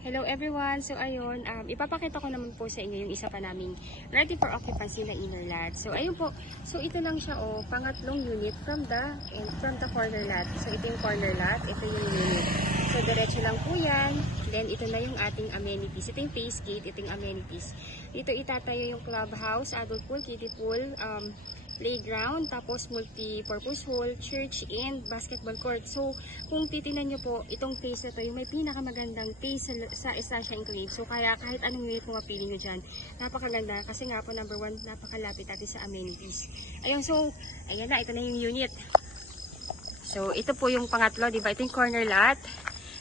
Hello everyone! So ayun, ipapakita ko naman po sa inyo yung isa pa naming ready for occupancy na inner lot. So ayun po, so ito lang siya pangatlong unit from the corner lot. So ito yung corner lot, ito yung unit. So diretso lang po yan. Then ito na yung ating amenities. Ito yung face gate, ito yung amenities. Dito itatayo yung clubhouse, adult pool, kiddie pool, playground, tapos multi-purpose hall, church, and basketball court. So, kung titingnan nyo po, itong phase na to, yung may pinakamagandang phase sa Estancia Enclave. So, kaya kahit anong unit mo mapili nyo dyan, napakaganda. Kasi nga po, number one, napakalapit natin sa amenities. Ayun, so, ayan na, ito na yung unit. So, ito po yung pangatlo, diba? Ito yung corner lot.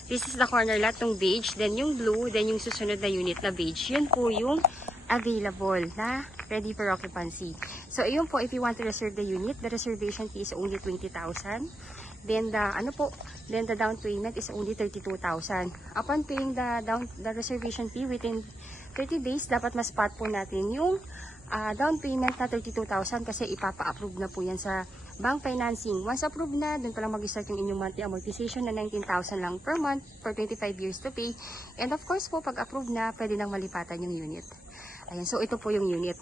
This is the corner lot, yung beige, then yung blue, then yung susunod na unit na beige. Yun po yung available na ready for occupancy. So, ayun po, if you want to reserve the unit, the reservation fee is only 20,000. Then the down payment is only 32,000. Upon paying the reservation fee within 30 days, dapat ma-spot po natin yung down payment na 32,000 kasi ipapa-approve na po yan sa bank financing. Once approved na, dun pa lang mag-start yung inyong monthly amortization na 19,000 lang per month for 25 years to pay. And of course po, pag approved na, pwede nang malipatan yung unit. Ayan, so ito po yung unit.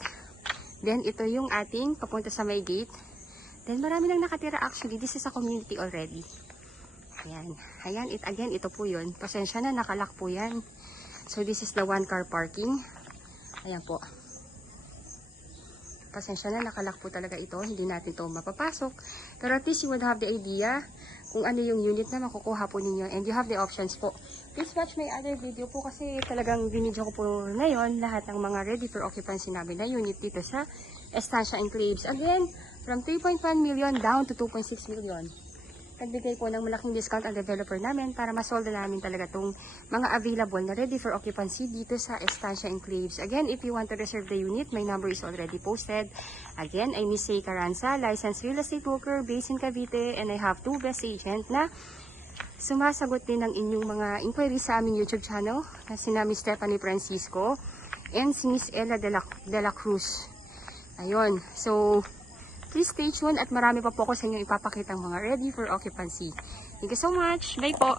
Then ito yung ating papunta sa may gate. Then marami nang nakatira actually. This is a community already. Ayan. Ayan, again, ito po yun. Pasensya na, nakalock po yan. So this is the one car parking. Ayan po. Pasensya na, nakalock po talaga ito. Hindi natin ito mapapasok. Pero at least you would have the idea kung ano yung unit na makukuha po ninyo. And you have the options po. Please watch my other video po kasi talagang binidyo ko po ngayon lahat ng mga ready for occupancy namin na unit dito sa Estancia Enclaves. Again, from 3.1 million down to 2.6 million. Nagbigay po ng malaking discount ang developer namin para masolda namin talaga itong mga available na ready for occupancy dito sa Estancia Enclaves. Again, if you want to reserve the unit, my number is already posted. Again, I'm Miss Say Caranza, licensed real estate broker based in Cavite, and I have two best agent na sumasagot din ng inyong mga inquiries sa aming YouTube channel na sina Miss Stephanie Francisco and si Miss Ella de la Cruz. Ayun, so please stay tuned at marami pa po ako sa inyo ipapakitang mga ready for occupancy. Thank you so much. Bye po.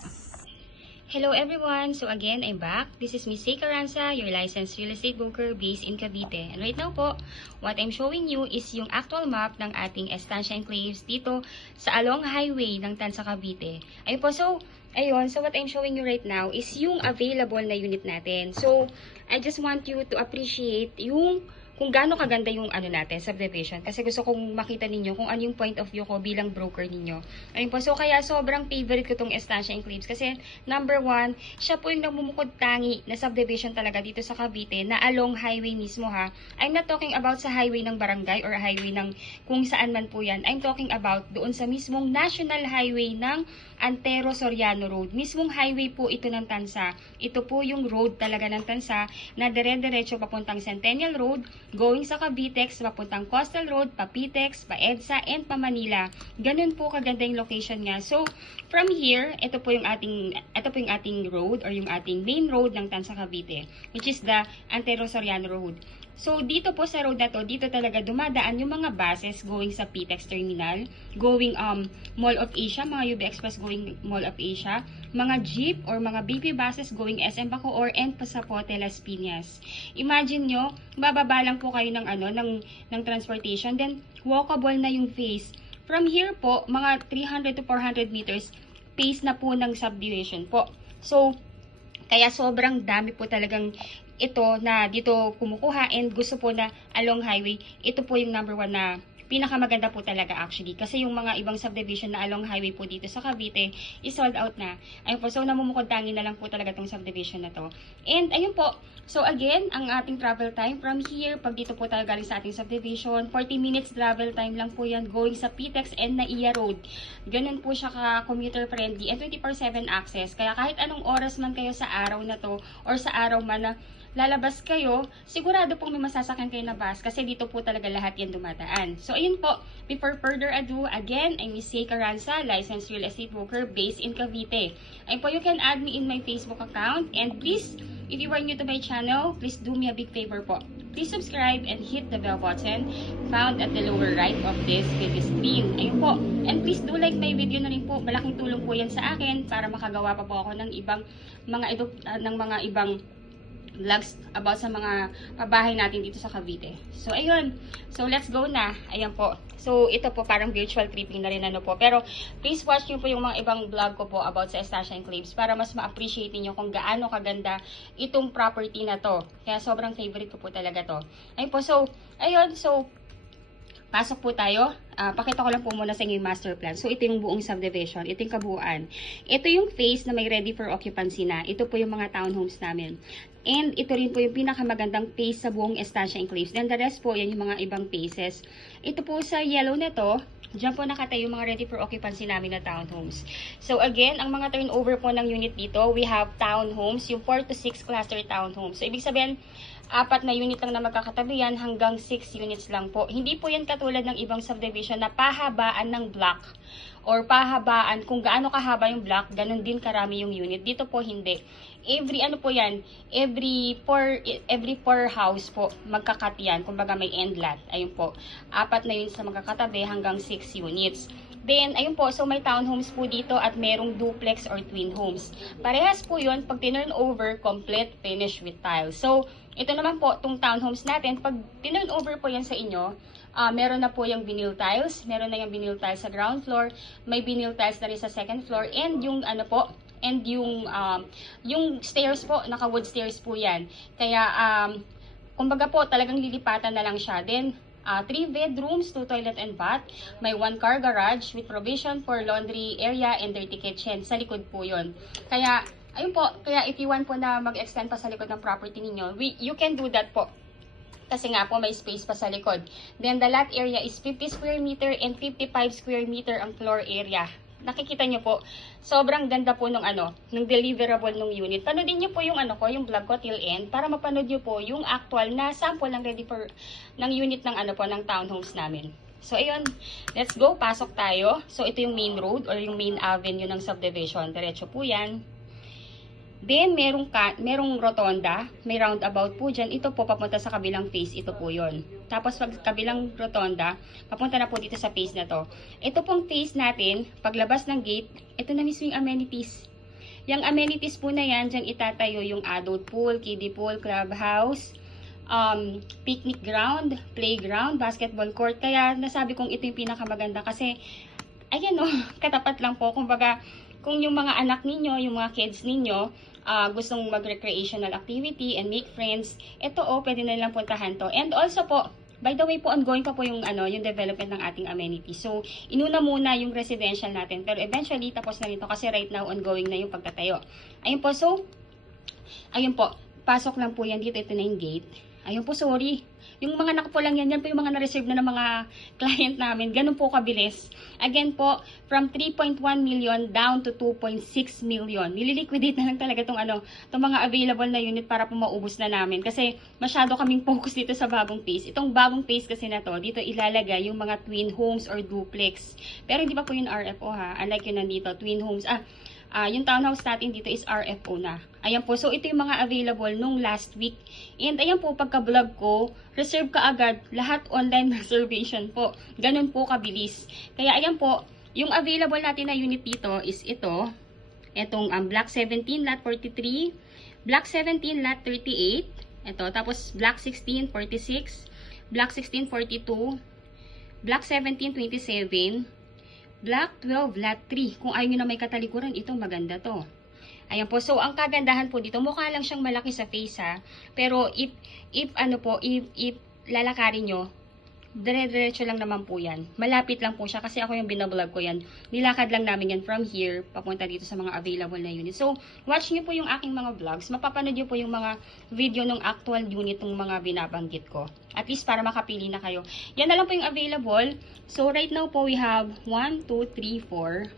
Hello everyone. So again, I'm back. This is Miss Say Caranza, your licensed real estate broker based in Cavite. And right now po, what I'm showing you is yung actual map ng ating Estancia Enclaves dito sa along highway ng Tansa Cavite. Ayun po, so ayun, so what I'm showing you right now is yung available na unit natin. So I just want you to appreciate yung kung gaano kaganda yung natin, subdivision. Kasi gusto kong makita ninyo kung ano yung point of view ko bilang broker ninyo. Ayun po. So, kaya sobrang favorite ko tong Estancia Enclaves. Kasi, number one, siya po yung namumukod tangi na subdivision talaga dito sa Cavite na along highway mismo ha. I'm not talking about sa highway ng barangay or highway ng kung saan man po yan. I'm talking about doon sa mismong national highway ng Antero Soriano Road. Mismong highway po ito ng Tansa. Ito po yung road talaga ng Tansa na dire-diretso papuntang Centennial Road, going sa Cavitex, papuntang Coastal Road, Papitex, Paedsa, and pa Manila. Ganun po kaganda yung location niya. So, from here, ito po yung ating road or yung ating main road ng Tansa Cavite, which is the Antero Soriano Road. So, dito po sa road na to, dito talaga dumadaan yung mga buses going sa PTEX Terminal, going Mall of Asia, mga UB Express going Mall of Asia, mga jeep or mga BP buses going SM Bacoor and Pasapote Las Piñas. Imagine nyo, bababa lang po kayo ng transportation, then walkable na yung phase. From here po, mga 300 to 400 meters, phase na po ng subdivision po. So, kaya sobrang dami po talagang ito na dito kumukuha and gusto po na along highway, ito po yung number one na pinakamaganda po talaga actually. Kasi yung mga ibang subdivision na along highway po dito sa Cavite is sold out na. Ayun po, so namumukod-tangi na lang po talaga tong subdivision na to. And ayun po, so again, ang ating travel time from here, pag dito po tayo galing sa ating subdivision, 40 minutes travel time lang po yan going sa PTEX and Naiya Road. Ganun po siya ka-commuter friendly and 24/7 access. Kaya kahit anong oras man kayo sa araw na to or sa araw man na lalabas kayo, sigurado pong may masasakyan kayo na bus kasi dito po talaga lahat yan dumadaan. So, ayun po, before further ado, again, I'm Miss Say Caranza, licensed real estate broker based in Cavite. Ayun po, you can add me in my Facebook account and please, if you are new to my channel, please do me a big favor po. please subscribe and hit the bell button found at the lower right of this video screen. Ayun po. And please do like my video na rin po. Malaking tulong po yan sa akin para makagawa pa po ako ng ibang vlogs about sa mga pabahay natin dito sa Cavite. So, ayun. So, let's go na. Ayan po. So, ito po parang virtual tripping na rin ano po. Pero, please watch nyo po yung mga ibang vlog ko po about sa Estancia Enclaves para mas ma-appreciate niyo kung gaano kaganda itong property na to. Kaya, sobrang favorite ko po talaga to. Ayun po. So, ayun. So, pasok po tayo. Pakita ko lang po muna sa inyo yung master plan. So, ito yung buong subdivision. Ito yung kabuuan. Ito yung phase na may ready for occupancy na. Ito po yung mga townhomes namin. And ito rin po yung pinakamagandang phase sa buong Estancia Enclaves. Then the rest po, yan yung mga ibang phases. Ito po sa yellow na to, diyan po nakatayo yung mga ready for occupancy namin na townhomes. So again, ang mga turnover po ng unit dito, we have townhomes, yung 4 to 6 cluster townhomes. So ibig sabihin, 4 na unit lang na magkakatabi yan hanggang 6 units lang po. Hindi po yan katulad ng ibang subdivision na pahabaan ng block or pahabaan kung gaano kahaba yung block, ganun din karami yung unit. Dito po hindi. Every ano po yan, every 4 house po magkakat yan. Kumbaga may end lot. Ayun po. 4 na units na magkakatabi hanggang 6 units. Then, ayun po, so may townhomes po dito at merong duplex or twin homes. Parehas po yun, pag tinurn over, complete, finish with tiles. So, ito naman po, itong townhomes natin, pag tinurn over po yan sa inyo, meron na po yung vinyl tiles, meron na yung vinyl tiles sa ground floor, may vinyl tiles na rin sa second floor, and yung ano po, and yung stairs po, naka-wood stairs po yan. Kaya, kumbaga po, talagang lilipatan na lang siya. Then, 3 bedrooms, 2 toilet and bath. May 1 car garage with provision for laundry area and dirty kitchen. Sa likod po yun. Kaya, ayun po, kaya if you want po na mag-extend pa sa likod ng property ninyo, you can do that po. Kasi nga po may space pa sa likod. Then the lot area is 50 square meter and 55 square meter ang floor area. Nakikita nyo po, sobrang ganda po nung deliverable nung unit. Panoodin nyo po yung yung vlog ko till end para mapanood nyo po yung actual na sample ng ready for ng unit ng ng townhomes namin. So ayun, let's go, pasok tayo. So ito yung main road or yung main avenue ng subdivision. Diretso po yan. Then, merong rotonda, may roundabout po dyan. Ito po, papunta sa kabilang phase, ito po yon. Tapos, pag kabilang rotonda, papunta na po dito sa phase na to. Ito pong phase natin, paglabas ng gate, ito na mismo yung amenities. Yung amenities po na yan, dyan itatayo yung adult pool, kiddie pool, clubhouse, picnic ground, playground, basketball court. Kaya, nasabi kong ito yung pinakamaganda kasi, ayan o, katapat lang po. Kumbaga, kung yung mga anak ninyo, yung mga kids ninyo, gustong mag-recreational activity and make friends, ito pwede na lang puntahan to. And also po, by the way po, ongoing pa po yung, yung development ng ating amenities. So, inuna muna yung residential natin. Pero eventually, tapos na rin to kasi right now, ongoing na yung pagtatayo. Ayun po, so, ayun po, pasok lang po yan dito. Ito na yung gate. Ayun po, sorry. Yung mga nakapo lang yan po yung mga na-reserve na ng mga client namin. Ganun po kabilis. Again po, from 3.1 million down to 2.6 million. Nililiquidate na lang talaga itong mga available na unit para po maubos na namin. Kasi masyado kaming focus dito sa bagong phase. Itong bagong phase kasi na to, dito ilalagay yung mga twin homes or duplex. Pero hindi pa po yung RFO ha. Unlike yun nandito, twin homes. Yung townhouse natin dito is RFO na. Ayan po. So, ito yung mga available nung last week. And ayan po, pagka-vlog ko, reserve ka agad. Lahat online reservation po. Ganun po kabilis. Kaya ayan po, yung available natin na unit dito is ito. Itong Block 17, Lot 43. Block 17, Lot 38. Ito. Tapos, Block 16, 46. Block 16, 42. Block 17, 27. Block 12, Lot 3. Kung ayaw nyo na may katalikuran, ito maganda to. Ayan po. So, ang kagandahan po dito, mukha lang siyang malaki sa face ha. Pero, if lalakarin nyo, dire-diretso lang naman po yan. Malapit lang po siya kasi ako yung binablog ko yan. Nilakad lang namin yan from here, papunta dito sa mga available na unit. So, watch nyo po yung aking mga vlogs. Mapapanood nyo po yung mga video ng actual unit ng mga binabanggit ko. At least para makapili na kayo. Yan na lang po yung available. So, right now po we have 1, 2, 3, 4,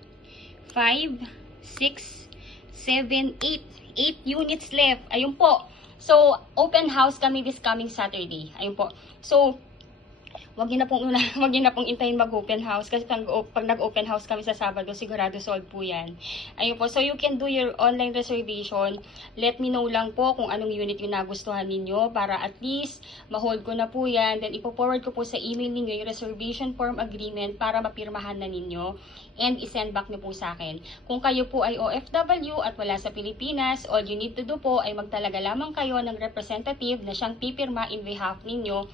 5, 6, 7, 8. 8 units left. Ayun po. So, open house kami this coming Saturday. Ayun po. So, wag niyo na pong intayin mag-open house kasi pag nag-open house kami sa Sabado, sigurado sold po yan. Ayun po, so you can do your online reservation. Let me know lang po kung anong unit yung nagustuhan ninyo para at least ma-hold ko na po yan. Then ipo-forward ko po sa email ninyo yung reservation form agreement para mapirmahan na ninyo and isend back niyo po sa akin. Kung kayo po ay OFW at wala sa Pilipinas, all you need to do po ay magtalaga lamang kayo ng representative na siyang pipirma in behalf ninyo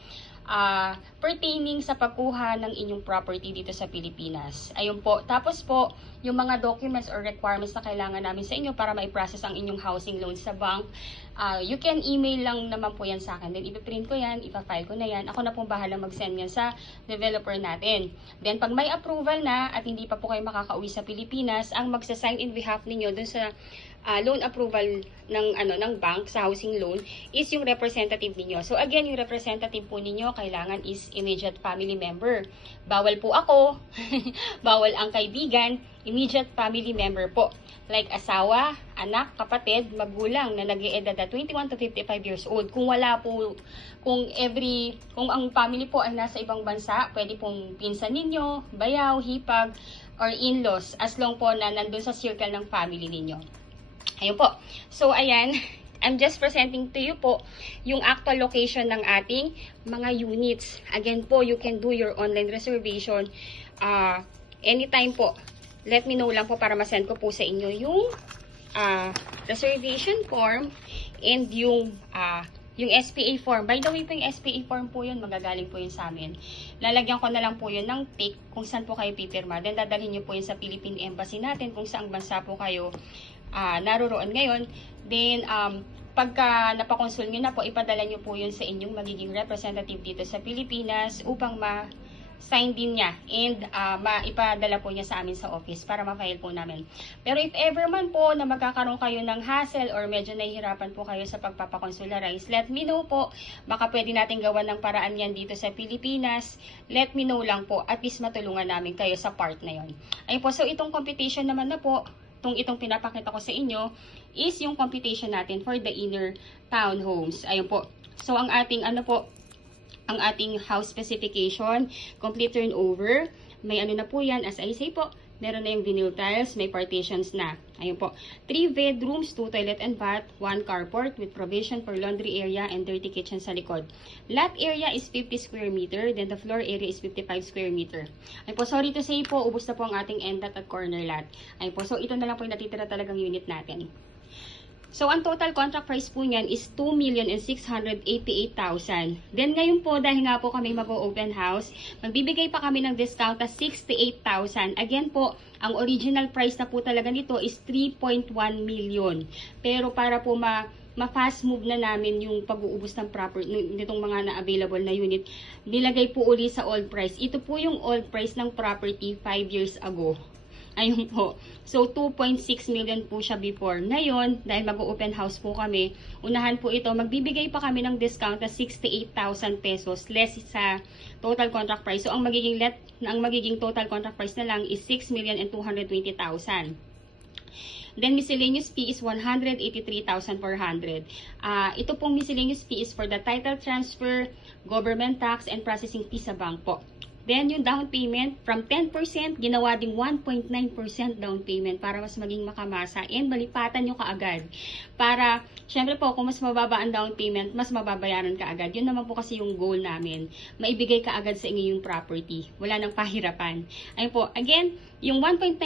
pertaining sa pagkuha ng inyong property dito sa Pilipinas. Ayun po. Tapos po, yung mga documents or requirements na kailangan namin sa inyo para ma-process ang inyong housing loan sa bank, you can email lang naman po yan sa akin. Then, ipiprint ko yan, ipafile ko na yan. Ako na pong bahala mag-send yan sa developer natin. Then, pag may approval na at hindi pa po kayo makakauwi sa Pilipinas, ang magsasign in behalf ninyo dun sa loan approval ng bank sa housing loan is yung representative ninyo. So again, yung representative po ninyo kailangan is immediate family member. Bawal po ako, bawal ang kaibigan, immediate family member po. Like asawa, anak, kapatid, magulang na nag-i-edad na 21 to 55 years old. Kung wala po, kung ang family po ay nasa ibang bansa, pwede pong pinsan ninyo, bayaw, hipag, or in-laws as long po na nandun sa circle ng family ninyo. Ayun po. So, ayan. I'm just presenting to you po yung actual location ng ating mga units. Again po, you can do your online reservation anytime po. Let me know lang po para masend ko po sa inyo yung reservation form and yung SPA form. By the way po, yung SPA form po yun, magagaling po yun sa amin. Lalagyan ko na lang po yun ng tick kung saan po kayo pipirma. Then, dadalhin nyo po yun sa Philippine Embassy natin kung saang bansa po kayo naroroon ngayon. Then, pagka napakonsul nyo na po, ipadala nyo po yun sa inyong magiging representative dito sa Pilipinas upang ma-sign din niya and maipadala po niya sa amin sa office para ma-file po namin. Pero if ever man po na magkakaroon kayo ng hassle or medyo nahihirapan po kayo sa pagpapakonsularize, let me know po. Baka pwede natin gawa ng paraan yan dito sa Pilipinas. Let me know lang po. At least matulungan namin kayo sa part na yon. Ayun po, so itong computation naman na po, itong pinapakita ko sa inyo is yung computation natin for the inner townhomes. Ayun po. So, ang ating ang ating house specification, complete turnover, may na po yan, as I say po, meron na yung vinyl tiles, may partitions na. Ayun po. 3 bedrooms, 2 toilet and bath, 1 carport with provision for laundry area and dirty kitchen sa likod. Lot area is 50 square meter, then the floor area is 55 square meter. Ayun po, sorry to say po, ubos na po ang ating end lot at corner lot. Ayun po, so ito na lang po yung natitira talagang unit natin. So, ang total contract price po niyan is 2,688,000. Then, ngayon po, dahil nga po kami mag-open house, magbibigay pa kami ng discount na 68,000. Again po, ang original price na po talaga nito is 3.1 million. Pero para po ma-fast move na namin yung pag-uubos ng property, nitong mga na-available na unit, nilagay po uli sa old price. Ito po yung old price ng property 5 years ago. Ayun po. So, 2.6 million po siya before. Ngayon, dahil mag-open house po kami, unahan po ito, magbibigay pa kami ng discount na 68,000 pesos less sa total contract price. So, ang magiging total contract price na lang is 6,220,000. Then, miscellaneous fee is 183,400. Ito pong miscellaneous fee is for the title transfer, government tax, and processing fee sa bank po. Then, yung down payment, from 10%, ginawa ding 1.9% down payment para mas maging makamasa and malipatan nyo kaagad. Para, syempre po, kung mas mababa ang down payment, mas mababayaran ka agad. Yun naman po kasi yung goal namin. Maibigay ka agad sa inyo yung property. Wala nang pahirapan. Ayun po, again, yung 1.9%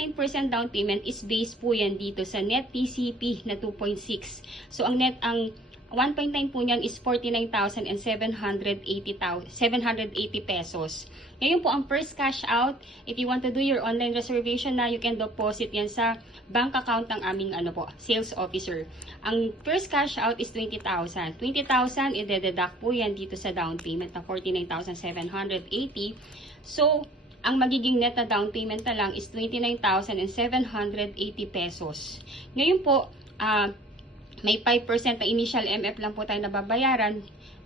down payment is based po yan dito sa net TCP na 2.6. So, ang 1.9 po niyan is 49,780 pesos. Ngayon po, ang first cash out, if you want to do your online reservation na, you can deposit yan sa bank account ng aming sales officer. Ang first cash out is 20,000. 20,000, i-deduct po yan dito sa down payment na 49,780. So, ang magiging net na down payment na lang is 29,780 pesos. Ngayon po, may 5% na initial MF lang po tayo nababayaran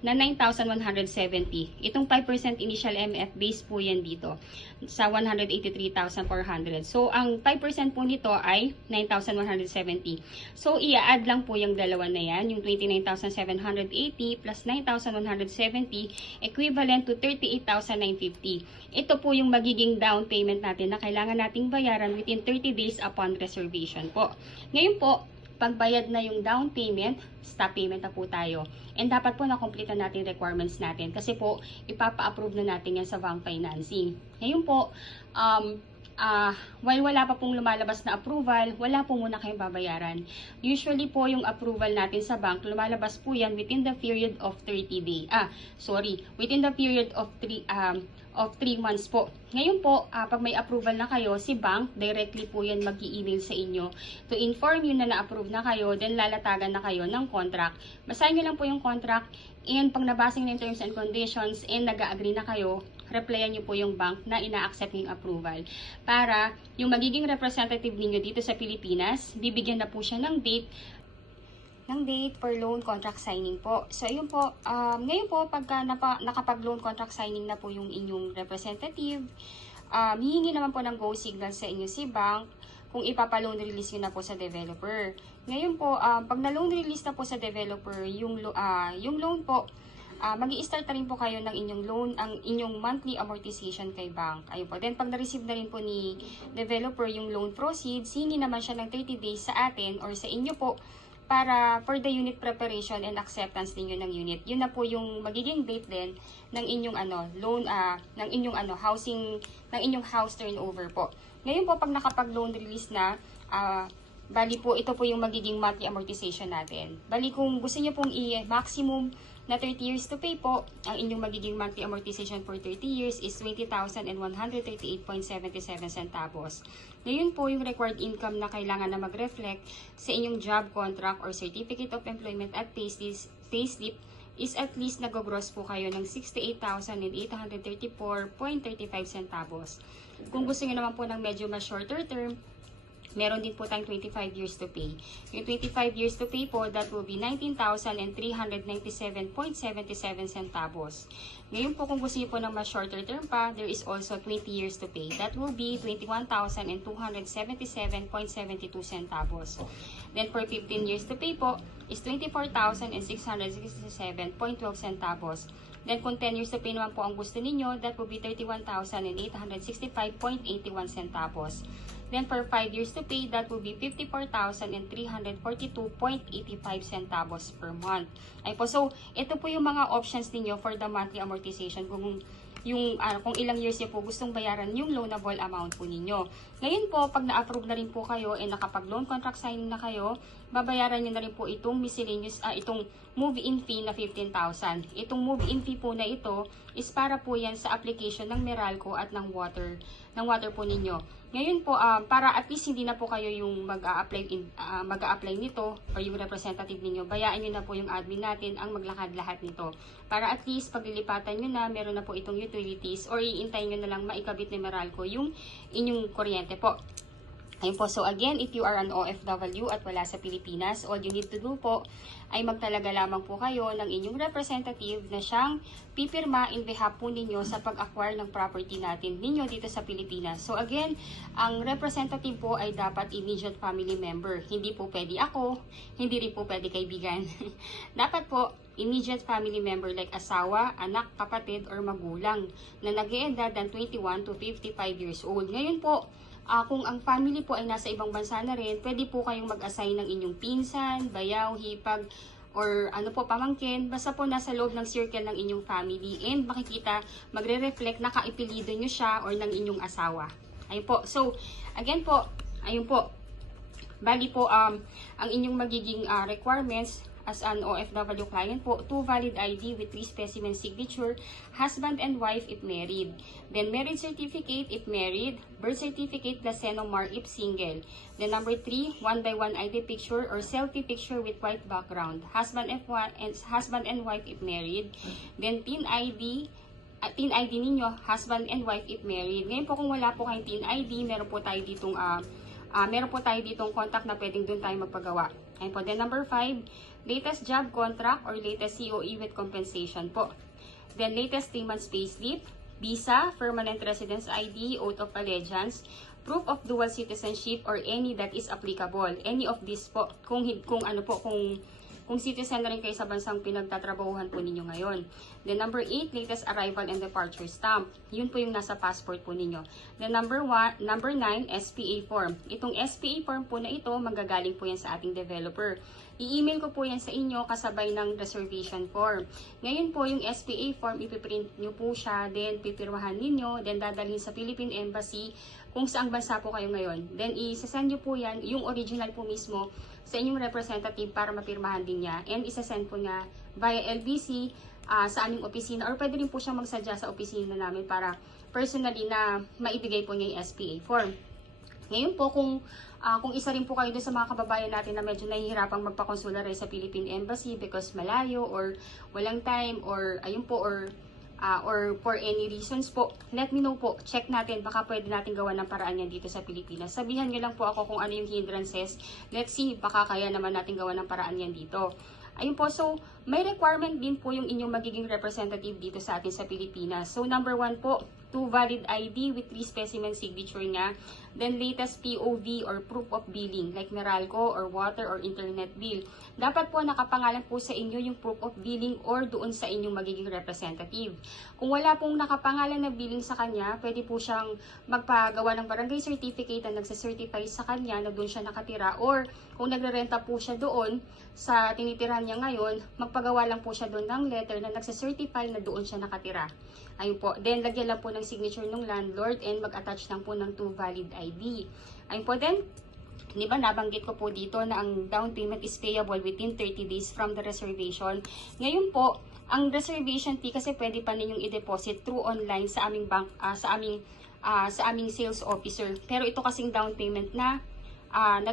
na 9,170. Itong 5% initial MF base po yan dito sa 183,400. So, ang 5% po nito ay 9,170. So, i-add lang po yung dalawa na yan, yung 29,780 plus 9,170 equivalent to 38,950. Ito po yung magiging down payment natin na kailangan nating bayaran within 30 days upon reservation po. Ngayon po, pagbayad na yung down payment, stop payment na po tayo. And dapat po na-complete na natin requirements natin kasi po ipapa-approve na natin yan sa bank financing. Ngayon po, while wala pa pong lumalabas na approval, wala po muna kayong babayaran. Usually po yung approval natin sa bank, lumalabas po yan within the period of 30 days. Within the period of 3 months po. Ngayon po, pag may approval na kayo, si bank, directly po yan mag-i-email sa inyo to inform you na na-approve na kayo, then lalatagan na kayo ng contract. Basahin nyo lang po yung contract, and pag nabasa nyo yung terms and conditions, and nag-agree na kayo, replyan nyo po yung bank na ina-accept yung approval. Para yung magiging representative ninyo dito sa Pilipinas, bibigyan na po siya ng date for loan contract signing po. So, ayun po, ngayon po, pagka nakapag-loan contract signing na po yung inyong representative, hihingi naman po ng go signal sa inyo si bank kung ipapa-loan release yun na po sa developer. Ngayon po, pag na-loan release na po sa developer, yung loan po, mag-i-start na rin po kayo ng inyong loan, ang inyong monthly amortization kay bank. Ayun po. Then, pag na-receive na rin po ni developer yung loan proceeds, hingi naman siya ng 30 days sa atin or sa inyo po, para for the unit preparation and acceptance ninyo ng unit. Yun na po yung magiging date din ng inyong loan ng inyong house turnover po. Ngayon po pag nakapag-loan release na, bali po ito po yung magiging monthly amortization natin. Bali kung gusto niyo pong i-maximum na 30 years to pay po, ang inyong magiging monthly amortization for 30 years is 20,138.77 centavos. Ngayon po yung required income na kailangan na mag-reflect sa inyong job contract or certificate of employment at payslip is at least nag-gross po kayo ng 68,834.35 centavos. Kung gusto niyo naman po ng medyo mas shorter term, meron din po tayong 25 years to pay. Yung 25 years to pay po, that will be 19,397.77 centavos. Ngayon po, kung gusto niyo po ng mas shorter term pa, there is also 20 years to pay. That will be 21,277.72 centavos. Then, for 15 years to pay po, is 24,667.12 centavos. Then, kung 10 years to pay naman po ang gusto ninyo, that will be 31,865.81 centavos. Then, for 5 years to pay, that will be 54,342.85 centavos per month. Ay po, so, ito po yung mga options ninyo for the monthly amortization kung ilang years niyo po gustong bayaran yung loanable amount po ninyo. Ngayon po, pag na-approve na rin po kayo and nakapag-loan contract signing na kayo, babayaran niyo na rin po itong miscellaneous, itong move-in fee na 15,000. Itong move-in fee po na ito is para po yan sa application ng Meralco at ng water po ninyo. Ngayon po, para at least hindi na po kayo yung mag-a-apply nito or yung representative ninyo, bayaan nyo na po yung admin natin ang maglakad lahat nito. Para at least paglilipatan nyo na, meron na po itong utilities or iintayin nyo na lang maikabit ni Meralco yung inyong kuryente po. Ayun po, so again, if you are an OFW at wala sa Pilipinas, all you need to do po ay magtalaga lamang po kayo ng inyong representative na siyang pipirma in behalf po ninyo sa pag-acquire ng property natin ninyo dito sa Pilipinas. So again, ang representative po ay dapat immediate family member. Hindi po pwede ako, hindi rin po pwede kaibigan. Dapat po immediate family member like asawa, anak, kapatid, or magulang na nag-eedad ng 21 to 55 years old. Ngayon po, kung ang family po ay nasa ibang bansa na rin, pwede po kayong mag-assign ng inyong pinsan, bayaw, hipag, or pamangkin, basta po nasa loob ng circle ng inyong family and makikita, magre-reflect na kaipilido nyo siya or ng inyong asawa. Ayun po. So, again po, ayun po, bali po, ang inyong magiging requirements as an OFW client po, 2 valid ID with 3 specimen signature, husband and wife if married. Then marriage certificate if married, birth certificate plus Senomar if single. Then number 3, 1x1 ID picture or selfie picture with white background, husband and wife if married. Then TIN ID ninyo, husband and wife if married. Ngayon po kung wala po kayong TIN ID, meron po tayo ditong contact na pwedeng doon tayo magpagawa. Ayun po. Then number 5, latest job contract or latest COE with compensation po. Then latest 3 months payslip, visa, permanent residence ID, oath of allegiance, proof of dual citizenship or any that is applicable. Any of this po. Kung citizen na rin kayo sa bansang pinagtatrabahuhan po ninyo ngayon. Then number 8, latest arrival and departure stamp. Yun po yung nasa passport po ninyo. Then number 9, SPA form. Itong SPA form po na ito, manggagaling po yan sa ating developer. I-email ko po yan sa inyo kasabay ng reservation form. Ngayon po yung SPA form, ipiprint nyo po siya, then pipirmahan ninyo, then dadalhin sa Philippine Embassy kung saang bansa po kayo ngayon. Then isasend nyo po yan, yung original po mismo, sa inyong representative para mapirmahan din niya. And isasend po niya via LBC sa aming opisina, or pwede rin po siya magsadya sa opisina namin para personally na maibigay po niya yung SPA form. Ngayon po, kung isa rin po kayo doon sa mga kababayan natin na medyo nahihirapang magpa-consular sa Philippine Embassy because malayo or walang time or ayun po or for any reasons po, let me know po. Check natin, baka pwede natin gawa ng paraan yan dito sa Pilipinas. Sabihan nyo lang po ako kung ano yung hindrances. Let's see, baka kaya naman natin gawa ng paraan yan dito. Ayun po, so may requirement din po yung inyong magiging representative dito sa atin sa Pilipinas. So number 1 po, 2 valid ID with 3 specimen signature nga. Then latest POV or proof of billing like Meralco or water or internet bill. Dapat po nakapangalan po sa inyo yung proof of billing or doon sa inyong magiging representative. Kung wala pong nakapangalan na billing sa kanya, pwede po siyang magpagawa ng barangay certificate na nagsacertify sa kanya na doon siya nakatira, or kung nagre-renta po siya doon sa tinitirahan niya ngayon, magpagawa lang po siya doon ng letter na nagsacertify na doon siya nakatira. Ayun po. Then, lagyan lang po ng signature ng landlord and mag-attach lang po ng 2 valid ID. Ayun po. Then, di ba nabanggit ko po dito na ang down payment is payable within 30 days from the reservation. Ngayon po, ang reservation fee kasi pwede pa ninyong i-deposit through online sa aming bank, sa aming sales officer. Pero ito kasing down payment na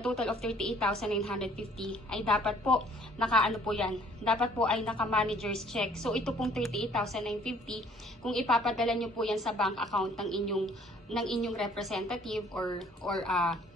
total of 38,950 ay dapat po naka-ano po yan, dapat po ay naka-manager's check. So ito pong 38,950, kung ipapadala nyo po yan sa bank account ng inyong representative or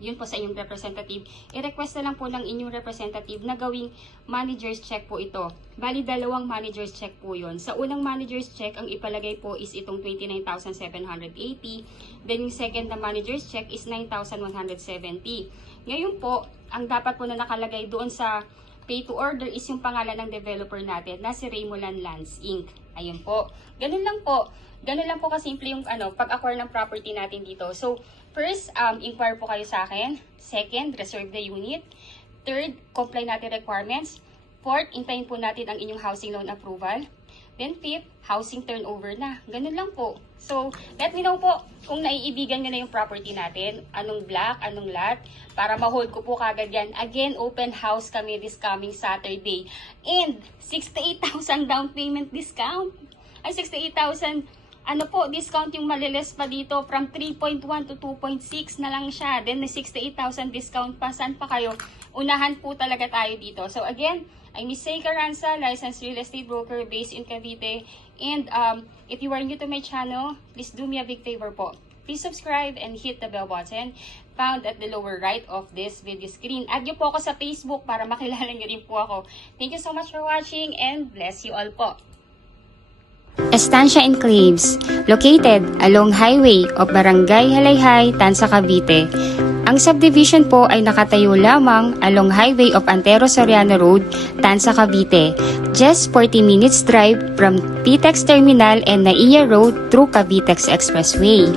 yun po sa inyong representative, i-request na lang po ng inyong representative na gawing manager's check po ito. Bali, 2 manager's check po yun. Sa unang manager's check, ang ipalagay po is itong 29,780. Then yung second na manager's check is 9,170. Ngayon po, ang dapat po na nakalagay doon sa pay to order is yung pangalan ng developer natin na si Raymolan Lands Inc. Ayun po. Ganun lang po. Ganun lang po kasimple yung pag-acquire ng property natin dito. So, first, inquire po kayo sa akin. Second, reserve the unit. Third, comply natin requirements. Fourth, intayin po natin ang inyong housing loan approval. Then fifth, housing turnover na. Ganun lang po. So, let me know po kung naiibigan nyo na yung property natin. Anong block, anong lot. Para ma-hold ko po kagad yan. Again, open house kami this coming Saturday. And 68,000 down payment discount. Ay, 68,000 discount yung maliles pa dito. From 3.1 to 2.6 na lang siya. Then, may 68,000 discount pa. Saan pa kayo? Unahan po talaga tayo dito. So, again, I'm Miss Say Carranza, licensed real estate broker based in Cavite. And if you are new to my channel, please do me a big favor po. Please subscribe and hit the bell button found at the lower right of this video screen. Add nyo po ako sa Facebook para makilala nyo rin po ako. Thank you so much for watching and bless you all po. Estancia Enclaves, located along highway of Barangay Halayhay, Tanza, Cavite. Ang subdivision po ay nakatayo lamang along highway of Antero Soriano Road, Tanza, Cavite. Just 40 minutes drive from PTEX Terminal and Naiya Road through Cavitex Expressway.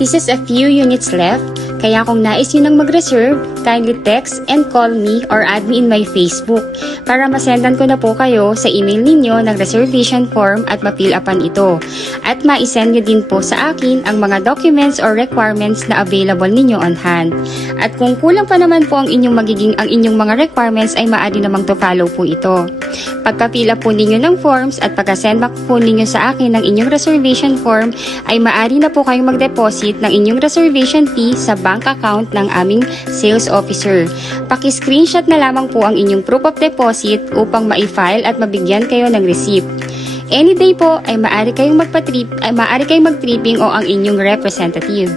This is a few units left, kaya kung nais nyo nang mag-reserve, kindly text and call me or add me in my Facebook para masendan ko na po kayo sa email ninyo ng reservation form at ma-fill upan ito. At ma-send nyo din po sa akin ang mga documents or requirements na available ninyo on hand. At kung kulang pa naman po ang inyong mga requirements ay maaari namang to follow po ito. Pagka-fill up po ninyo ng forms at pagka-send back po ninyo sa akin ng inyong reservation form ay maaari na po kayong mag-deposit ng inyong reservation fee sa bank account ng aming sales officer. Paki-screenshot na lamang po ang inyong proof of deposit upang ma-file at mabigyan kayo ng receipt. Any day po ay maaari kayong mag-tripping o ang inyong representative.